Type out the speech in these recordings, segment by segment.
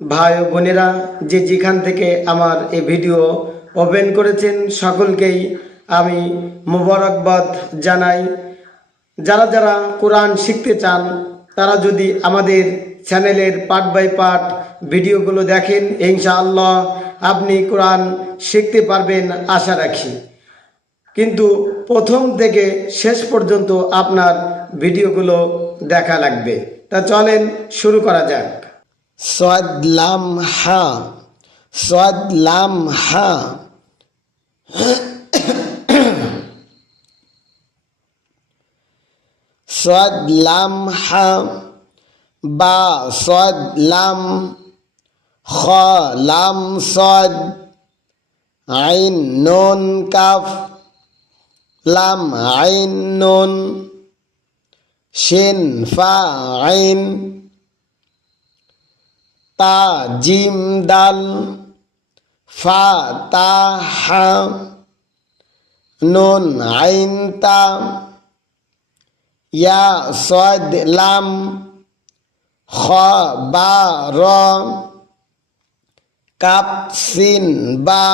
ভাই ও বোনেরা যে যেখান থেকে আমার এই ভিডিও ওপেন করেছেন সকলকেই আমি মোবারকবাদ জানাই। যারা যারা কোরআন শিখতে চান তারা যদি আমাদের চ্যানেলের পার্ট বাই পার্ট ভিডিওগুলো দেখেন, ইনশাআল্লাহ আপনি কোরআন শিখতে পারবেন আশা রাখি। কিন্তু প্রথম থেকে শেষ পর্যন্ত আপনার ভিডিওগুলো দেখা লাগবে। তা চলেন শুরু করা যাক। صاد لام حا صاد لام حا صاد لام حا با صاد لام خا لام صاد عين نون كاف لام عين نون شين فا عين تا جيم دال فا تا حا نون عين تا يا صاد لام خا با را كاف سين با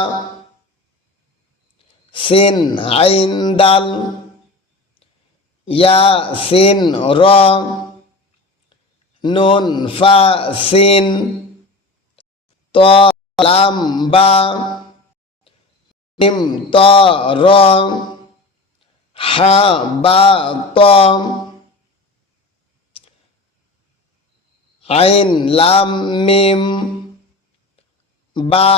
سين عين دال يا سين را নুন ফা সিন ত লাম বা মিম ত র হা বা ত আইন লাম মিম বা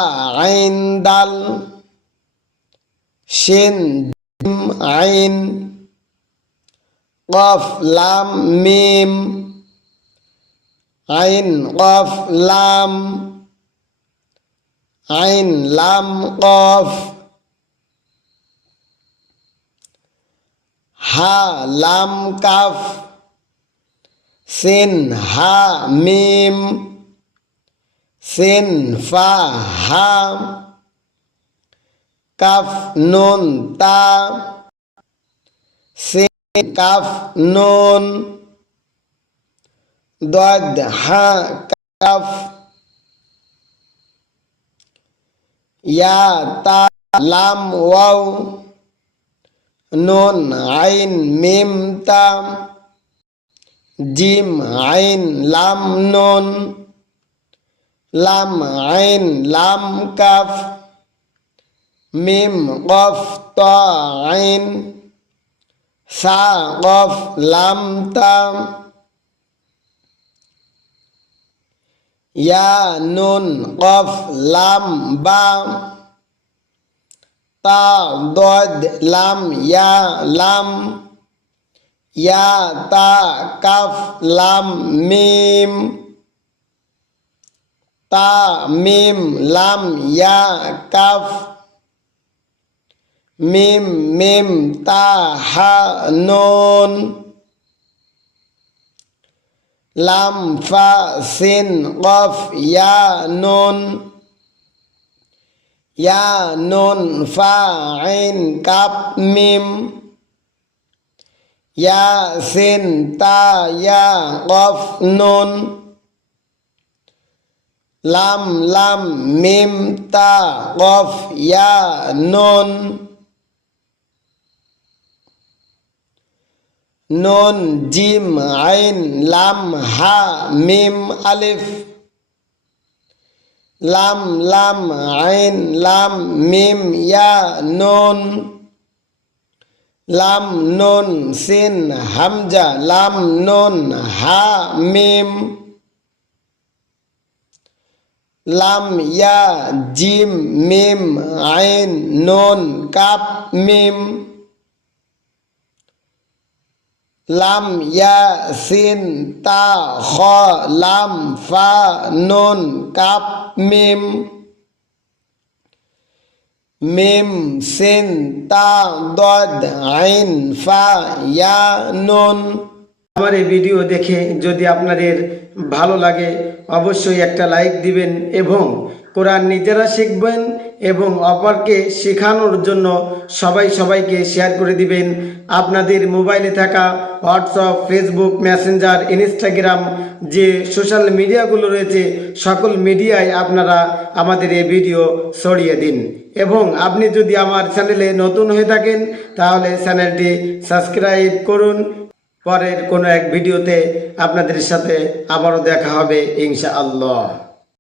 আইন দাল শিন জিম আইন কফ লাম মিম আইন কফ লাম আইন লাম কফ হা লাম কাফ সিন হা মিম সিন ফা হা কাফ নুন তা সিন কাফ নুন ضاد ها كاف يا تا لام واو نون عين ميم تا جيم عين لام نون لام عين لام كاف ميم قاف تا عين سا قاف لام تا يا نون قف لام با تا ضاد لام يا لام يا تا كاف لام ميم تا ميم لام يا كاف ميم ميم تا ها نون লাম ফা সিন কফ ইয়া নুন ফা আইন কাপ মিম ইয়া সিন তা ইয়া কফ নুন লাম লাম মিম তা কফ ইয়া নুন নুন জিম আইন লাম হা মিম আলিফ লাম লাম আইন লাম মিম ইয়া নুন লাম নুন সিন হামজা লাম নুন হা মিম লাম ইয়া জিম মিম আইন নুন কাপ মিম লাম ইয়া সিন তা খ লাম ফা নুন কাপ মিম মিম সিন তা দদ আইন ফা ইয়া নুন। আমার এই ভিডিও দেখে যদি আপনাদের ভালো লাগে অবশ্যই একটা লাইক দিবেন এবং কোরআন নিজেরা শিখবেন এবং অপরকে শেখানোর জন্য সবাইকে শেয়ার করে দিবেন। আপনাদের মোবাইলে থাকা হোয়াটসঅ্যাপ, ফেসবুক, মেসেঞ্জার, ইনস্টাগ্রাম যে সোশ্যাল মিডিয়াগুলো রয়েছে সকল মিডিয়ায় আপনারা আমাদের এই ভিডিও ছড়িয়ে দিন। এবং আপনি যদি আমার চ্যানেলে নতুন হয়ে থাকেন তাহলে চ্যানেলটি সাবস্ক্রাইব করুন। পরের কোনো এক ভিডিওতে আপনাদের সাথে আবারও দেখা হবে ইনশাআল্লাহ।